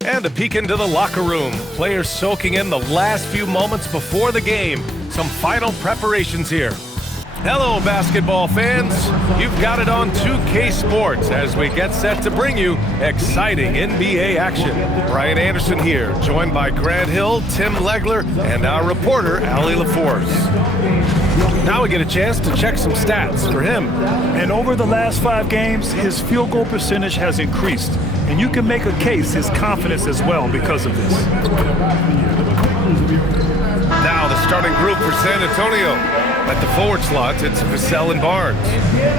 And a peek into the locker room. Players soaking in the last few moments before the game. Some final preparations here. Hello, basketball fans. You've got it on 2K Sports as we get set to bring you exciting NBA action. Brian Anderson here, joined by Grant Hill, Tim Legler, and our reporter, Allie LaForce. Now we get a chance to check some stats for him. And over the last 5 games, his field goal percentage has increased. And you can make a case his confidence as well because of this. Now the starting group for San Antonio. At the forward slots, it's Vassell and Barnes.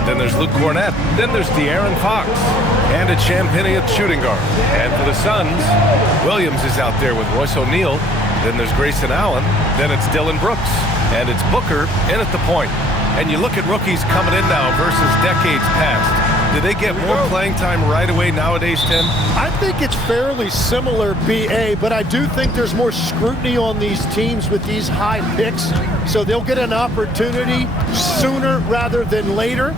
Then there's Luke Cornett. Then there's De'Aaron Fox. And a Champagnie at shooting guard. And for the Suns, Williams is out there with Royce O'Neal. Then there's Grayson Allen. Then it's Dylan Brooks. And it's Booker in at the point. And you look at rookies coming in now versus decades past. Do they get more playing time right away nowadays, Tim? I think it's fairly similar, B.A., but I do think there's more scrutiny on these teams with these high picks, so they'll get an opportunity sooner rather than later.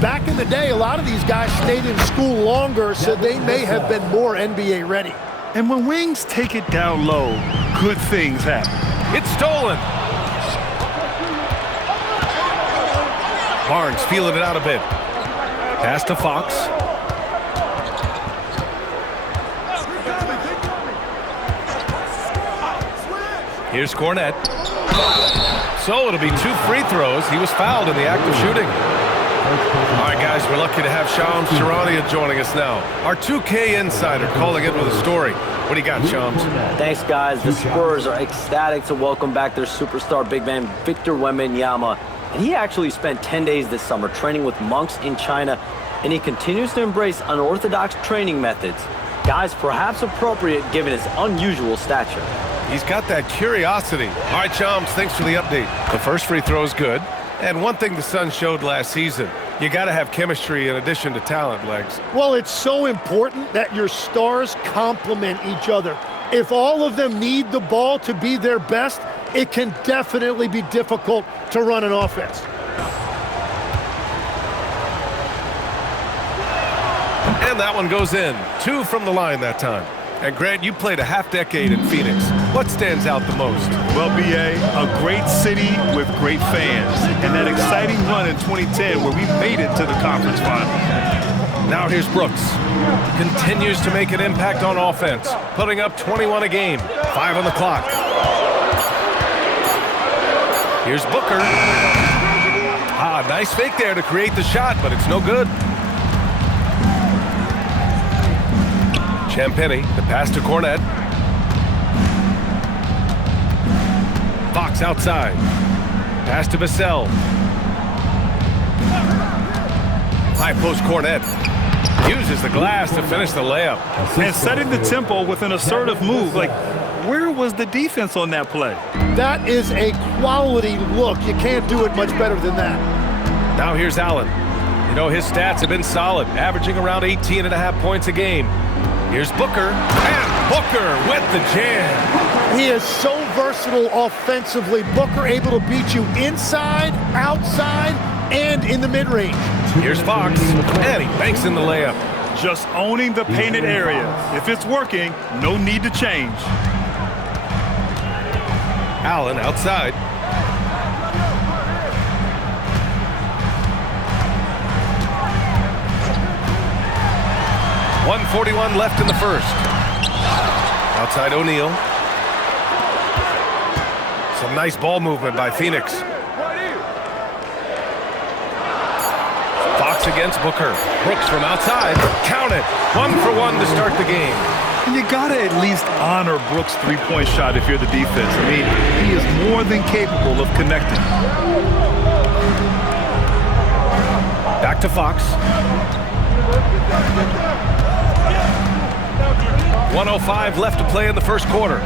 Back in the day, a lot of these guys stayed in school longer, so they may have been more NBA ready. And when wings take it down low, good things happen. It's stolen. Barnes feeling it out a bit. Pass to Fox. Here's Cornett. So it'll be 2 free throws. He was fouled in the act of shooting. All right, guys, we're lucky to have Shams Charania joining us now. Our 2K insider calling in with a story. What do you got, Shams? Thanks, guys. The Spurs are ecstatic to welcome back their superstar big man, Victor Wembanyama. And he actually spent 10 days this summer training with monks in China, and he continues to embrace unorthodox training methods. Guys, perhaps appropriate given his unusual stature. He's got that curiosity. All right, Shams, thanks for the update. The first free throw is good. And one thing the Suns showed last season, you got to have chemistry in addition to talent, Legs. Well, it's so important that your stars complement each other. If all of them need the ball to be their best, it can definitely be difficult to run an offense. And that one goes in. 2 from the line that time. And Grant, you played a half-decade in Phoenix. What stands out the most? Well, B.A., a great city with great fans. And that exciting run in 2010 where we made it to the conference final. Now here's Brooks. Continues to make an impact on offense, putting up 21 a game. 5 on the clock. Here's Booker. Nice fake there to create the shot, but it's no good. Champagnie, the pass to Cornett. Fox outside. Pass to Vassell. High post Cornett. Uses the glass to finish the layup. And setting the tempo with an assertive move. Like, where was the defense on that play? That is a quality look. You can't do it much better than that. Now here's Allen. You know, his stats have been solid, averaging around 18.5 points a game. Here's Booker, and Booker with the jam. He is so versatile offensively. Booker able to beat you inside, outside, and in the mid-range. Here's Fox, and he banks in the layup. Just owning the painted area. If it's working, no need to change. Allen outside. .141 left in the first. Outside O'Neal. Some nice ball movement by Phoenix. Fox against Booker. Brooks from outside. Count it. 1 for 1 to start the game. You gotta at least honor Brooks' three-point shot if you're the defense. I mean, he is more than capable of connecting. Back to Fox. 1:05 left to play in the first quarter.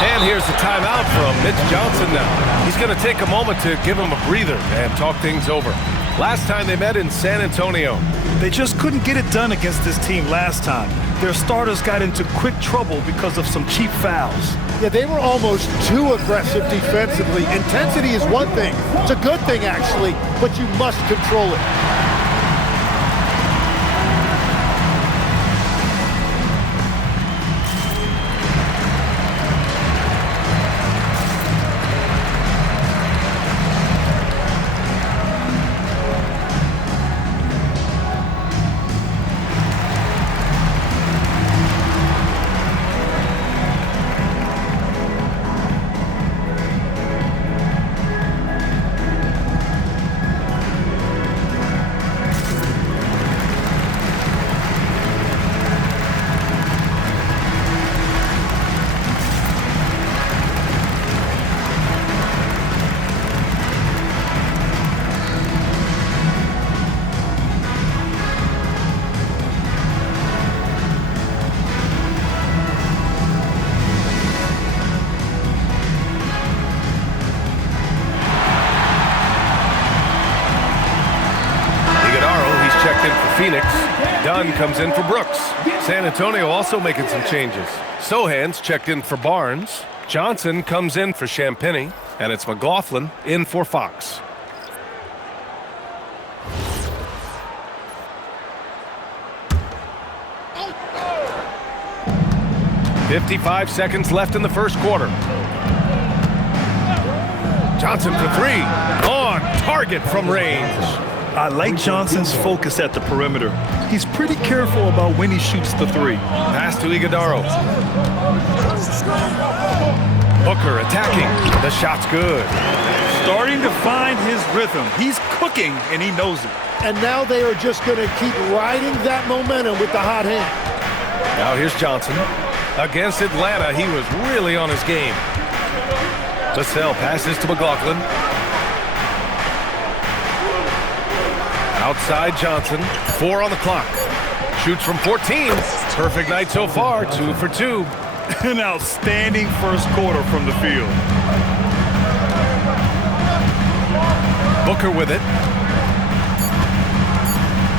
And here's the timeout from Mitch Johnson now. He's going to take a moment to give him a breather and talk things over. Last time they met in San Antonio. They just couldn't get it done against this team last time. Their starters got into quick trouble because of some cheap fouls. Yeah, they were almost too aggressive defensively. Intensity is one thing. It's a good thing, actually, but you must control it. Phoenix. Dunn comes in for Brooks. San Antonio also making some changes. Sohan's checked in for Barnes. Johnson comes in for Champagnie. And it's McLaughlin in for Fox. "55 seconds left in the first quarter. Johnson for three. On target from range. I like Johnson's focus at the perimeter. He's pretty careful about when he shoots the three. Pass to Iguodaro. Booker attacking. The shot's good. Starting to find his rhythm. He's cooking, and he knows it. And now they are just going to keep riding that momentum with the hot hand. Now here's Johnson. Against Atlanta, he was really on his game. Vassell passes to McLaughlin. Outside Johnson. 4 on the clock. Shoots from 14. Perfect night so far. 2 for 2. An outstanding first quarter from the field. Booker with it.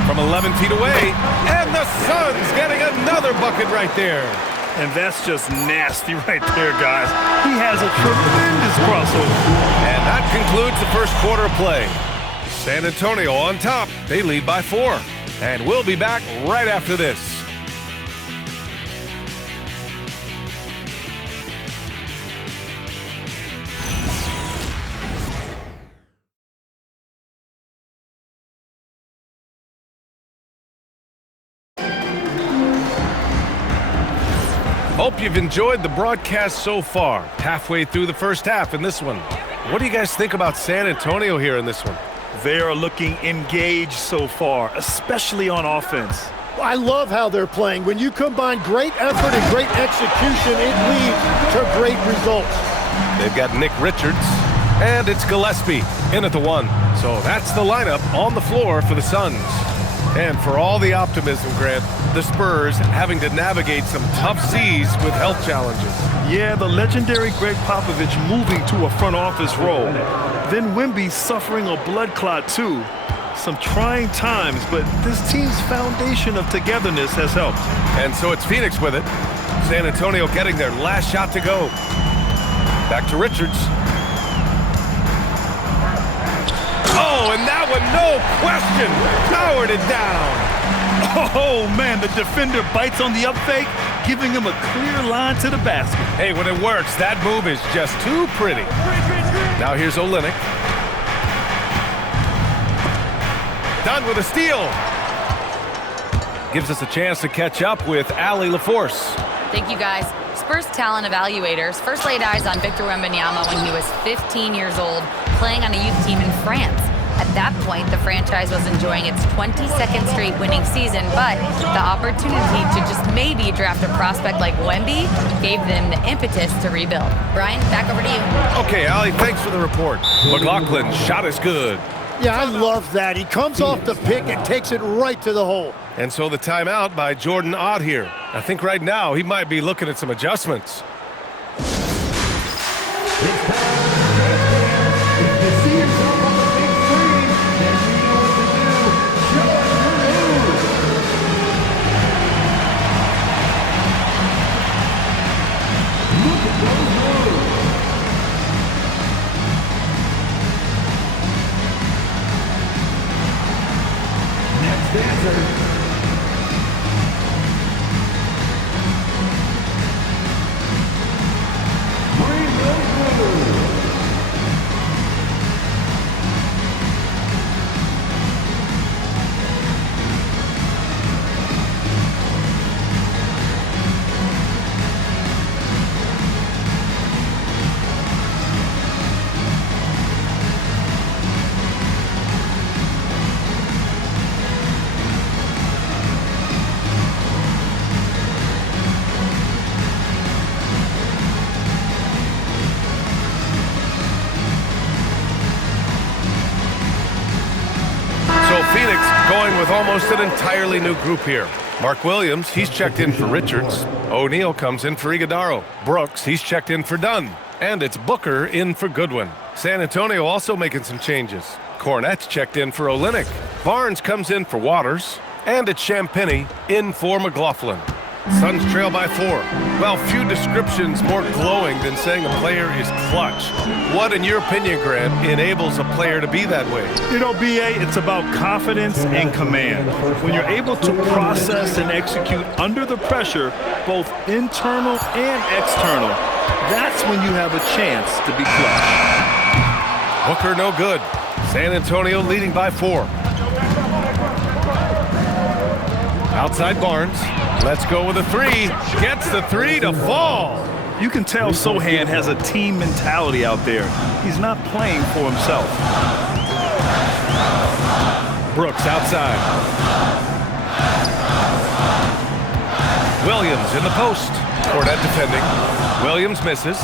From 11 feet away. And the Suns getting another bucket right there. And that's just nasty right there, guys. He has a tremendous crossover. And that concludes the first quarter of play. San Antonio on top. They lead by 4. And we'll be back right after this. Hope you've enjoyed the broadcast so far. Halfway through the first half in this one. What do you guys think about San Antonio here in this one? They are looking engaged so far, especially on offense. I love how they're playing. When you combine great effort and great execution, it leads to great results. They've got Nick Richards, and it's Gillespie in at the 1. So that's the lineup on the floor for the Suns. And for all the optimism, Grant, the Spurs having to navigate some tough seas with health challenges. Yeah, the legendary Greg Popovich moving to a front office role. Then Wemby suffering a blood clot too. Some trying times, but this team's foundation of togetherness has helped. And so it's Phoenix with it. San Antonio getting their last shot to go. Back to Richards. Oh, and that one, no question, powered it down. Oh, man, the defender bites on the up fake, giving him a clear line to the basket. Hey, when it works, that move is just too pretty. Now here's Olynyk. Done with a steal. Gives us a chance to catch up with Allie LaForce. Thank you, guys. Spurs talent evaluators first laid eyes on Victor Wembanyama when he was 15 years old, playing on a youth team in France. At that point, the franchise was enjoying its 22nd straight winning season, but the opportunity to just maybe draft a prospect like Wemby gave them the impetus to rebuild. Brian, back over to you. Okay, Allie, thanks for the report. McLaughlin's shot is good. Yeah, I love that. He comes off the pick and takes it right to the hole. And so the timeout by Jordan Ott here. I think right now he might be looking at some adjustments. Phoenix going with almost an entirely new group here. Mark Williams, he's checked in for Richards. O'Neal comes in for Iguodaro. Brooks, he's checked in for Dunn. And it's Booker in for Goodwin. San Antonio also making some changes. Cornette's checked in for Olynyk. Barnes comes in for Waters. And it's Champagnie in for McLaughlin. Suns trail by 4. Well, few descriptions more glowing than saying a player is clutch. What, in your opinion, Grant, enables a player to be that way? You know, B.A., it's about confidence and command. When you're able to process and execute under the pressure, both internal and external, that's when you have a chance to be clutch. Booker no good. San Antonio leading by 4. Outside Barnes. Let's go with a 3. Gets the 3 to fall. You can tell Sohan has a team mentality out there. He's not playing for himself. Brooks outside. Williams in the post. Cornette defending. Williams misses.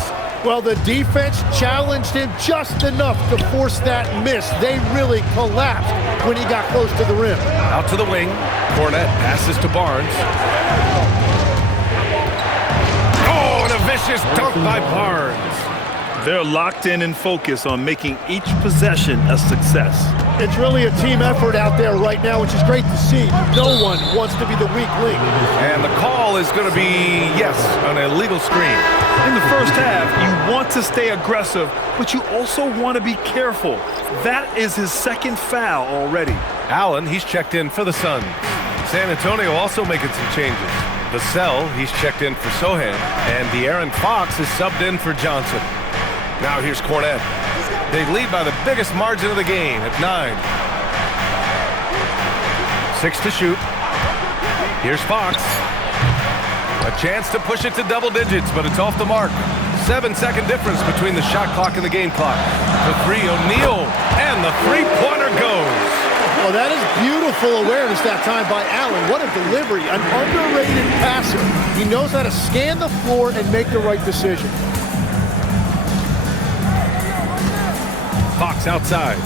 Well, the defense challenged him just enough to force that miss. They really collapsed when he got close to the rim. Out to the wing. Cornette passes to Barnes. Oh, and a vicious dunk by Barnes. They're locked in and focused on making each possession a success. It's really a team effort out there right now, which is great to see. No one wants to be the weak link. And the call is going to be, yes, an illegal screen. In the first half, you want to stay aggressive, but you also want to be careful. That is his second foul already. Allen, he's checked in for the Suns. San Antonio also making some changes. Vassell, he's checked in for Sohan. And De'Aaron Fox is subbed in for Johnson. Now here's Cornette. They lead by the biggest margin of the game at 9. 6 to shoot. Here's Fox. A chance to push it to double digits, but it's off the mark. 7-second difference between the shot clock and the game clock. The 3, O'Neal, and the three-pointer goes. Well, that is beautiful awareness that time by Allen. What a delivery, an underrated passer. He knows how to scan the floor and make the right decision. Fox outside.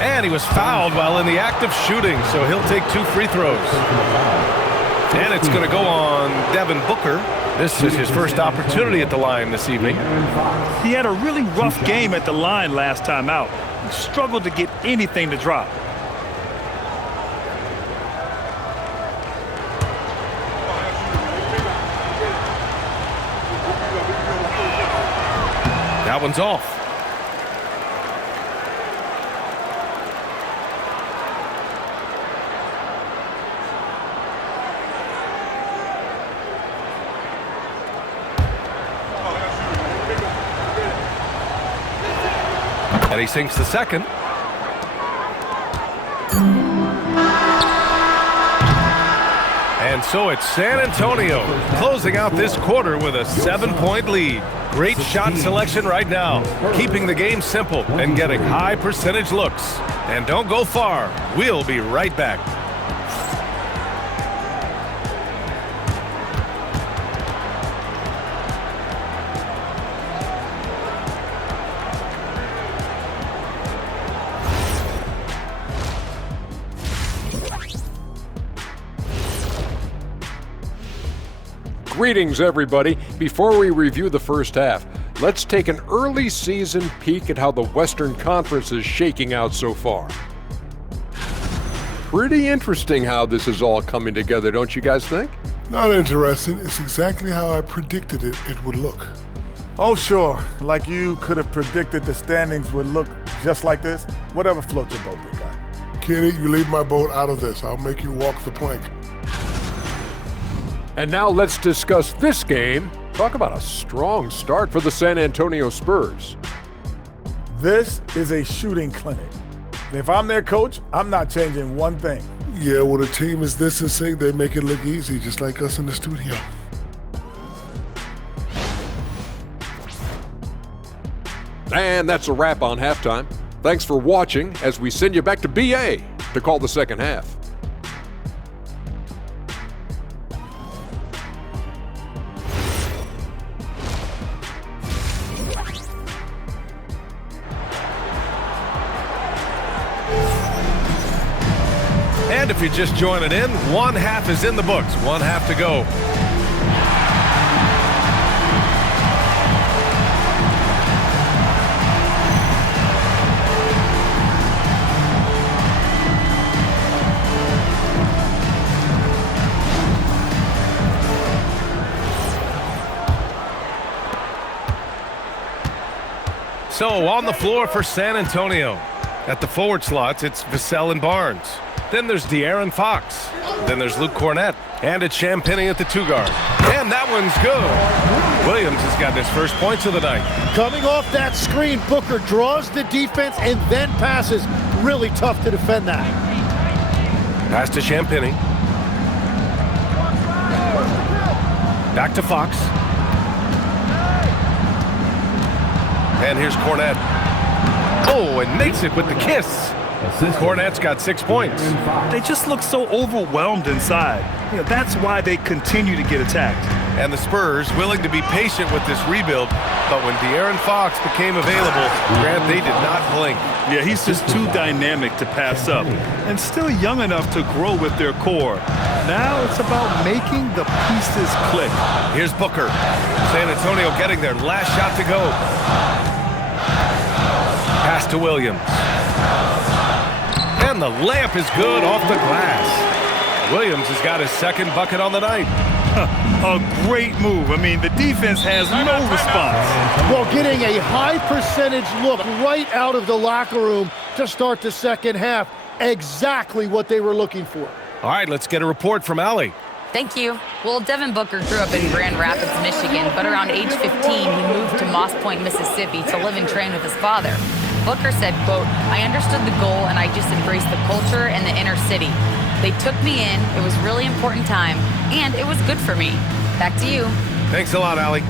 And he was fouled while in the act of shooting, so he'll take 2 free throws. And it's going to go on Devin Booker. This is his first opportunity at the line this evening. He had a really rough game at the line last time out. He struggled to get anything to drop. That one's off. And he sinks the second. And so it's San Antonio closing out this quarter with a 7-point lead. Great shot selection right now, keeping the game simple and getting high percentage looks. And don't go far. We'll be right back. Greetings, everybody. Before we review the first half, let's take an early season peek at how the Western Conference is shaking out so far. Pretty interesting how this is all coming together, don't you guys think? Not interesting. It's exactly how I predicted it would look. Oh, sure. Like you could have predicted the standings would look just like this. Whatever floats your boat, big guy. Kenny, you leave my boat out of this. I'll make you walk the plank. And now let's discuss this game. Talk about a strong start for the San Antonio Spurs. This is a shooting clinic. If I'm their coach, I'm not changing one thing. Yeah, when a team is this in sync, they make it look easy, just like us in the studio. And that's a wrap on halftime. Thanks for watching as we send you back to BA to call the second half. And if you're just joining in, one half is in the books, one half to go. So on the floor for San Antonio. At the forward slots, it's Vassell and Barnes. Then there's De'Aaron Fox. Then there's Luke Cornett. And it's Champagnie at the two guard. And that one's good. Williams has got his first points of the night. Coming off that screen, Booker draws the defense and then passes. Really tough to defend that. Pass to Champagnie. Back to Fox. And here's Cornett. Oh, and makes it with the kiss. Cornett's got 6 points. They just look so overwhelmed inside. That's why they continue to get attacked. And the Spurs willing to be patient with this rebuild, but when De'Aaron Fox became available, Grant, they did not blink. Yeah, he's just too dynamic to pass up and still young enough to grow with their core. Now it's about making the pieces click. Here's Booker. San Antonio getting their last shot to go. Pass to Williams. And the layup is good off the glass. Williams has got his second bucket on the night. A great move. I mean, the defense has no response. Well, getting a high percentage look right out of the locker room to start the second half. Exactly what they were looking for. All right, let's get a report from Allie. Thank you. Well, Devin Booker grew up in Grand Rapids, Michigan, but around age 15, he moved to Moss Point, Mississippi to live and train with his father. Booker said, quote, "I understood the goal and I just embraced the culture and the inner city. They took me in, it was really important time, and it was good for me." Back to you. Thanks a lot, Allie.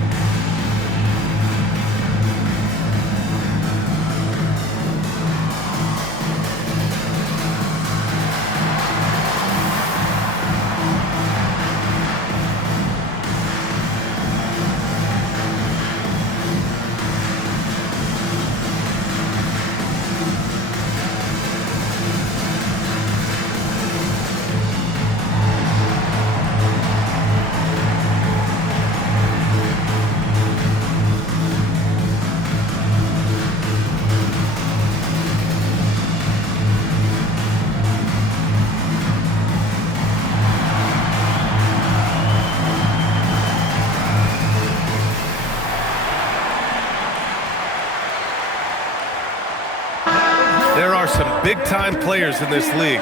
There are some big-time players in this league,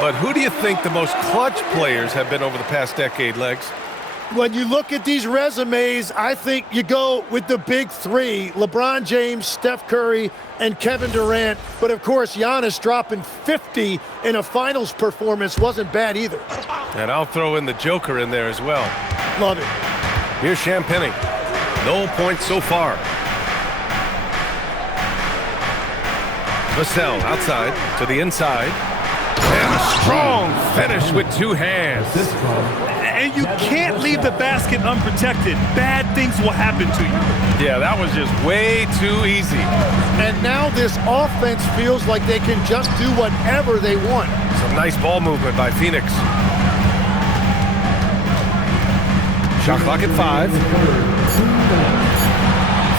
but who do you think the most clutch players have been over the past decade, Legs? When you look at these resumes, I think you go with the big three, LeBron James, Steph Curry, and Kevin Durant. But, of course, Giannis dropping 50 in a finals performance wasn't bad either. And I'll throw in the Joker in there as well. Love it. Here's Champagnie. No points so far. Vassell outside to the inside. And a strong finish with two hands. And you can't leave the basket unprotected. Bad things will happen to you. Yeah, that was just way too easy. And now this offense feels like they can just do whatever they want. Some nice ball movement by Phoenix. Shot clock at 5.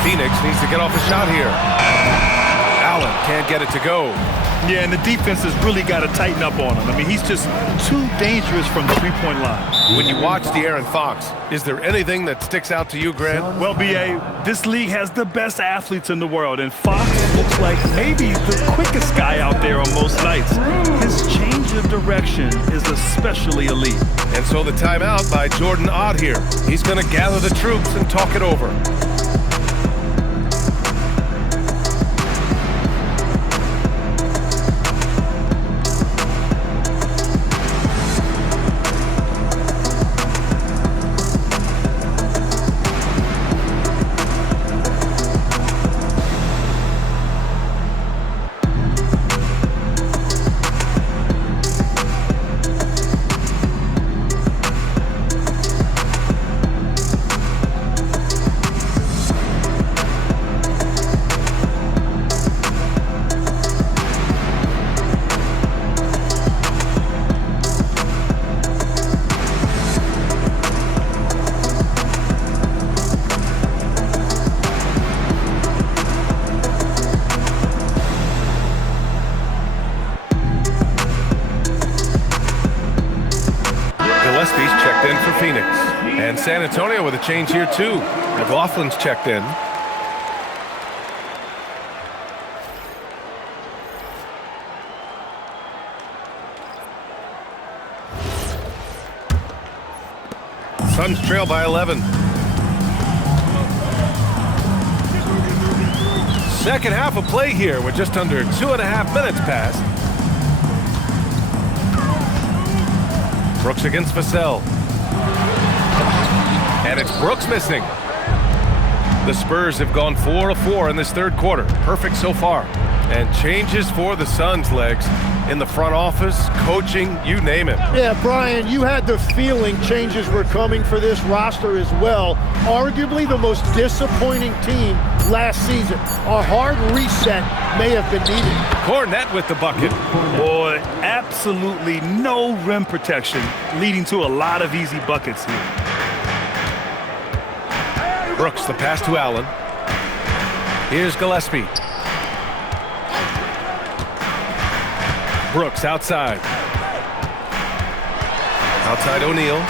Phoenix needs to get off a shot here. Allen can't get it to go. Yeah, and the defense has really got to tighten up on him. I mean, he's just too dangerous from the three-point line. When you watch De'Aaron Fox, is there anything that sticks out to you, Grant? Well, B.A., this league has the best athletes in the world, and Fox looks like maybe the quickest guy out there on most nights. His change of direction is especially elite. And so the timeout by Jordan Ott here. He's going to gather the troops and talk it over. Gillespie's checked in for Phoenix. And San Antonio with a change here, too. McLaughlin's checked in. Suns trail by 11. Second half of play here with just under 2.5 minutes passed. Brooks against Vassell. And it's Brooks missing. The Spurs have gone 4 of 4 in this third quarter. Perfect so far. And changes for the Suns, Legs. In the front office, coaching, you name it. Yeah, Brian, you had the feeling changes were coming for this roster as well. Arguably the most disappointing team last season. A hard reset may have been needed. Cornette with the bucket. Boy, absolutely no rim protection, leading to a lot of easy buckets here. Brooks, the pass to Allen. Here's Gillespie. Brooks outside. Outside O'Neal.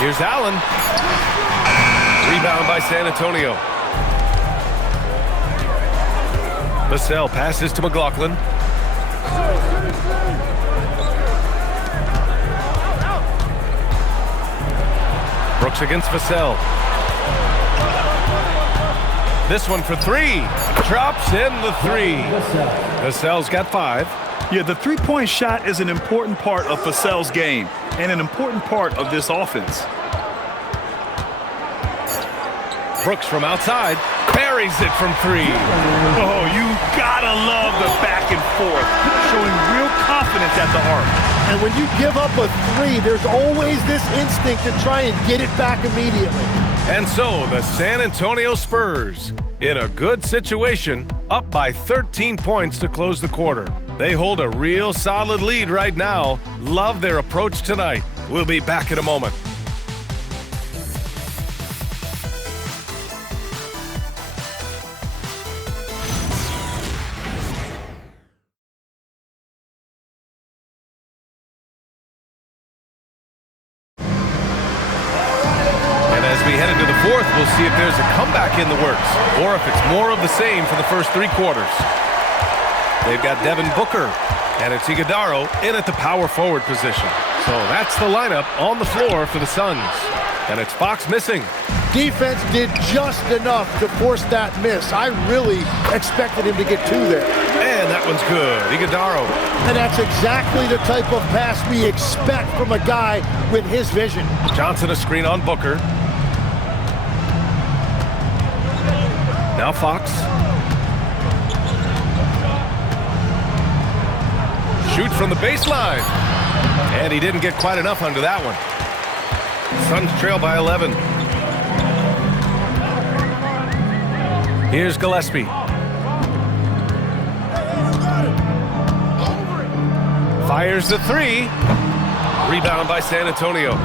Here's Allen. Rebound by San Antonio. Vassell passes to McLaughlin. Brooks against Vassell. This one for three. Drops in the three. Vassell's got 5. Yeah, the three-point shot is an important part of Vassell's game and an important part of this offense. Brooks from outside buries it from 3. Oh, you gotta love the back and forth, showing real confidence at the arc. And when you give up a 3, there's always this instinct to try and get it back immediately. And so the San Antonio Spurs, in a good situation, up by 13 points to close the quarter. They hold a real solid lead right now. Love their approach tonight. We'll be back in a moment. We'll see if there's a comeback in the works or if it's more of the same for the first 3 quarters. They've got Devin Booker and it's Iguodala in at the power forward position. So that's the lineup on the floor for the Suns. And it's Fox missing. Defense did just enough to force that miss. I really expected him to get 2 there. And that one's good. Iguodala. And that's exactly the type of pass we expect from a guy with his vision. Johnson a screen on Booker. Now Fox. Shoot from the baseline. And he didn't get quite enough under that one. Suns trail by 11. Here's Gillespie. Fires the 3. Rebound by San Antonio.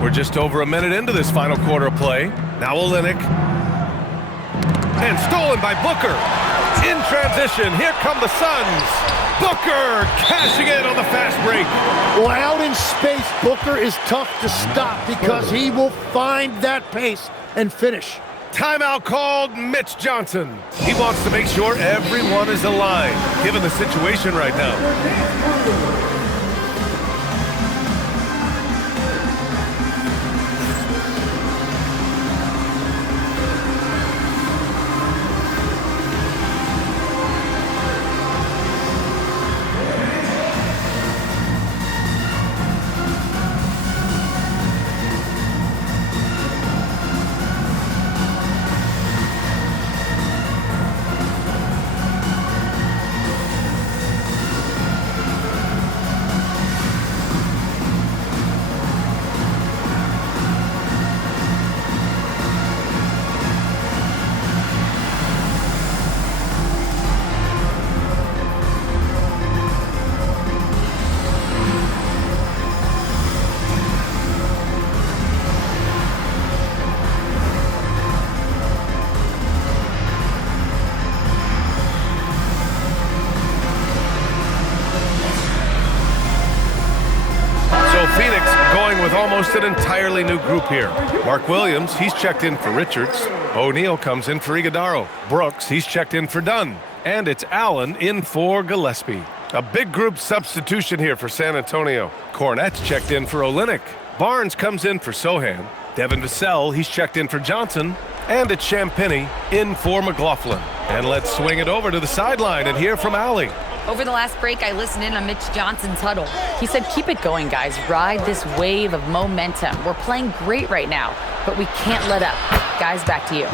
We're just over a minute into this final quarter of play. Now Olynyk. And stolen by Booker. In transition, here come the Suns. Booker cashing in on the fast break. Well, out in space, Booker is tough to stop because he will find that pace and finish. Timeout called Mitch Johnson. He wants to make sure everyone is aligned, given the situation right now. Phoenix going with almost an entirely new group here. Mark Williams, he's checked in for Richards. O'Neal comes in for Iguodaro. Brooks, he's checked in for Dunn. And it's Allen in for Gillespie. A big group substitution here for San Antonio. Cornette's checked in for Olynyk. Barnes comes in for Sohan. Devin Vassell, he's checked in for Johnson. And it's Champagnie in for McLaughlin. And let's swing it over to the sideline and hear from Allie. Over the last break, I listened in on Mitch Johnson's huddle. He said, keep it going, guys. Ride this wave of momentum. We're playing great right now, but we can't let up. Guys, back to you.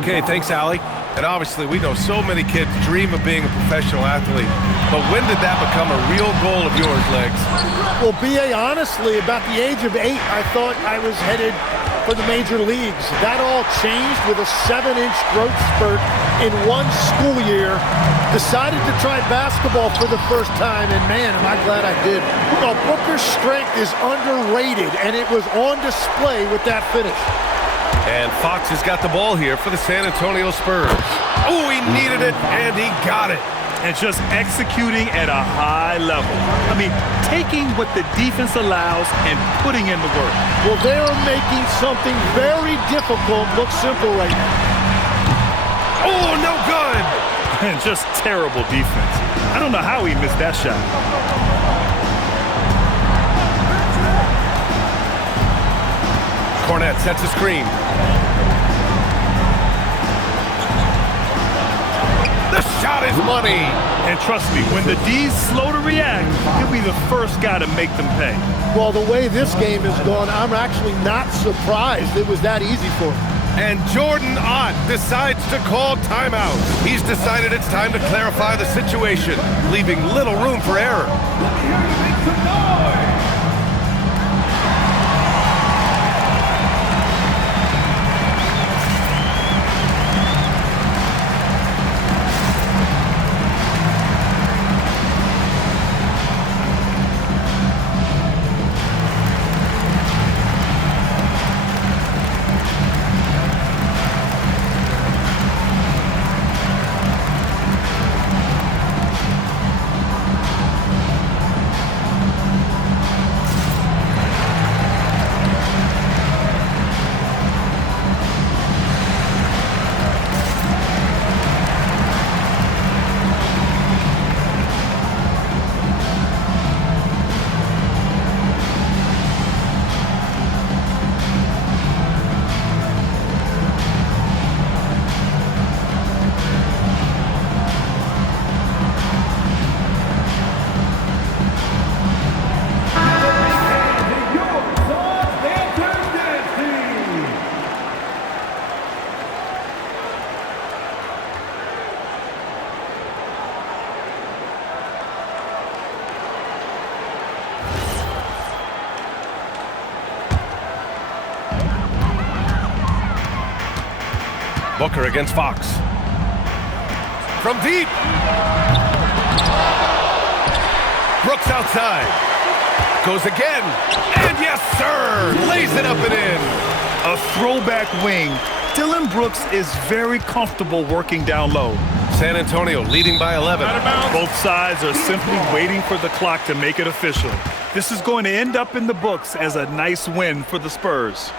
Okay, thanks, Allie. And obviously, we know so many kids dream of being a professional athlete. But when did that become a real goal of yours, Legs? Well, B.A., honestly, about the age of 8, I thought I was headed for the major leagues. That all changed with a 7-inch growth spurt in one school year. Decided to try basketball for the first time, and man, am I glad I did. Well, Booker's strength is underrated, and it was on display with that finish. And Fox has got the ball here for the San Antonio Spurs. Oh, he needed it, and he got it. And just executing at a high level. I mean, taking what the defense allows and putting in the work. Well, they're making something very difficult look simple right now. Oh, no good. And just terrible defense. I don't know how he missed that shot. Cornette sets a screen. The shot is money. And trust me, when the D's slow to react, he'll be the first guy to make them pay. Well, the way this game has gone, I'm actually not surprised it was that easy for him. And Jordan Ott decides to call timeout. He's decided it's time to clarify the situation, leaving little room for error. Booker against Fox. From deep. Brooks outside. Goes again. And yes, sir. Lays it up and in. A throwback wing Dylan Brooks is very comfortable working down low. San Antonio leading by 11. Both sides are simply waiting for the clock to make it official. This is going to end up in the books as a nice win for the Spurs.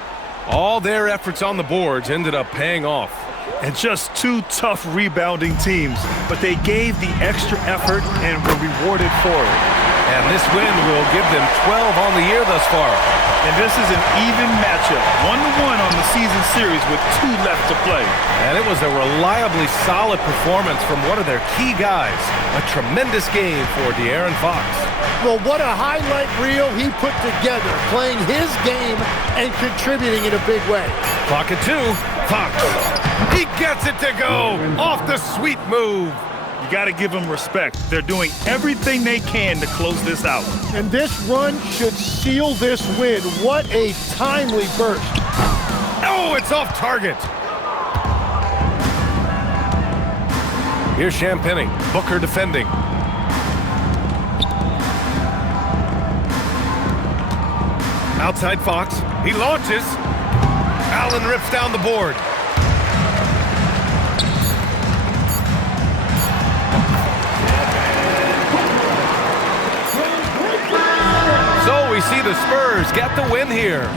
All their efforts on the boards ended up paying off. And just two tough rebounding teams, but they gave the extra effort and were rewarded for it. And this win will give them 12 on the year thus far. And this is an even matchup, 1-1 on the season series with 2 left to play. And it was a reliably solid performance from one of their key guys. A tremendous game for De'Aaron Fox. Well, what a highlight reel he put together, playing his game and contributing in a big way. Clock at 2. Fox. He gets it to go off the sweet move. You got to give them respect. They're doing everything they can to close this out. And this run should seal this win. What a timely burst. Oh, it's off target. Here's Champagnie. Booker defending. Outside Fox. He launches. Allen rips down the board. So we see the Spurs get the win here.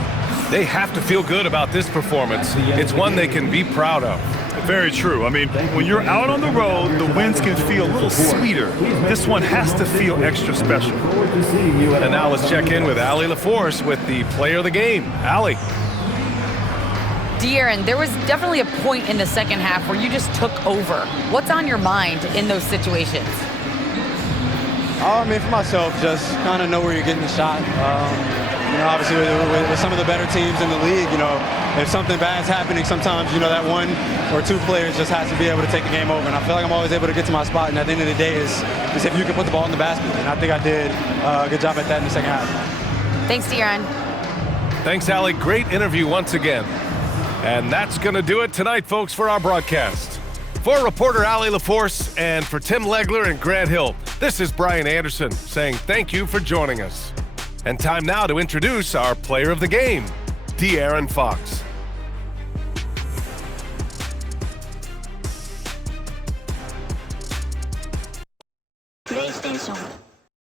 They have to feel good about this performance. It's one they can be proud of. Very true. I mean, when you're out on the road, the wins can feel a little sweeter. This one has to feel extra special. And now let's check in with Allie LaForce with the player of the game. Allie. De'Aaron, there was definitely a point in the second half where you just took over. What's on your mind in those situations? I mean, for myself, just kind of know where you're getting the shot. You know, obviously with some of the better teams in the league, you know, if something bad's happening, sometimes, you know, that 1 or 2 players just has to be able to take the game over. And I feel like I'm always able to get to my spot. And at the end of the day is if you can put the ball in the basket. And I think I did a good job at that in the second half. Thanks, De'Aaron. Thanks, Allie. Great interview once again. And that's going to do it tonight, folks, for our broadcast. For reporter Allie LaForce and for Tim Legler and Grant Hill, this is Brian Anderson saying thank you for joining us. And time now to introduce our player of the game, De'Aaron Fox. PlayStation